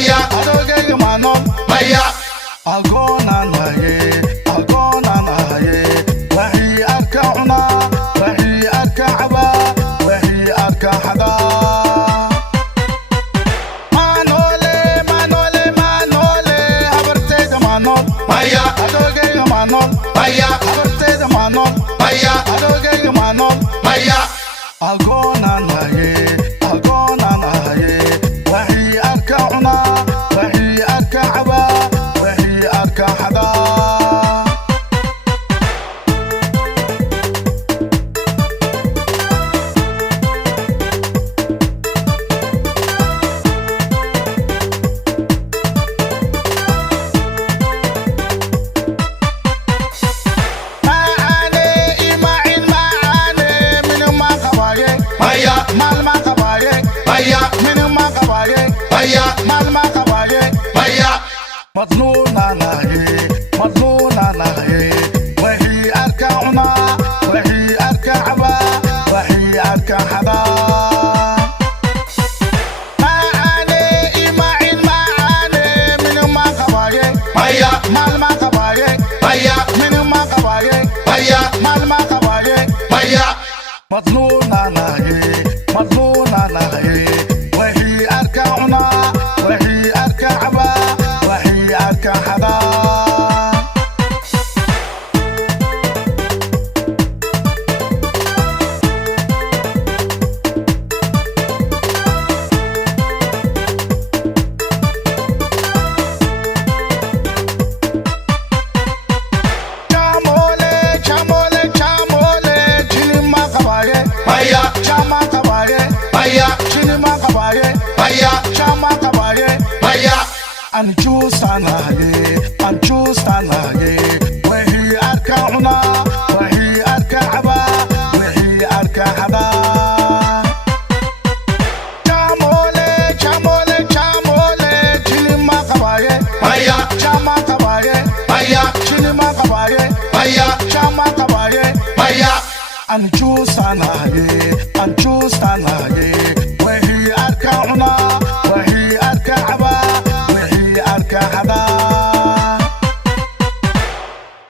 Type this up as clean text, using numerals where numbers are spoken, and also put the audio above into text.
maya adoge mano maya agona naye agona naye wahi arkana wahi arkaba wahi arkahada manole manole manole habartega mano maya adoge mano maya habartega mano maya adoge mano maya agona naye agona naye wahi arkana wahi arkaba wahi arkahada mal ma kabaye maya min ma kabaye maya mal ma kabaye maya مظنونا نهي مظنونا نهي وهي أركعنا وهي أركعبا وهي أركحدا معاني إيماعين معاني من ما قبايه maya مال ما قبايه maya من ما قبايه maya مال ما قبايه maya مظنونا نهي مظنونا نهي وهي أركعنا وهي أركعبا وهي أركحدا chamole chamole chamole chini ma kabaye maya chama kabaye maya chini ma kabaye maya chama kabaye maya anchusanaye wahi arkana wahi arkaba wahi arkahada chamole chamole chamole chini ma kabaye maya chama kabaye maya chini ma kabaye maya chama kabaye maya anchusanaye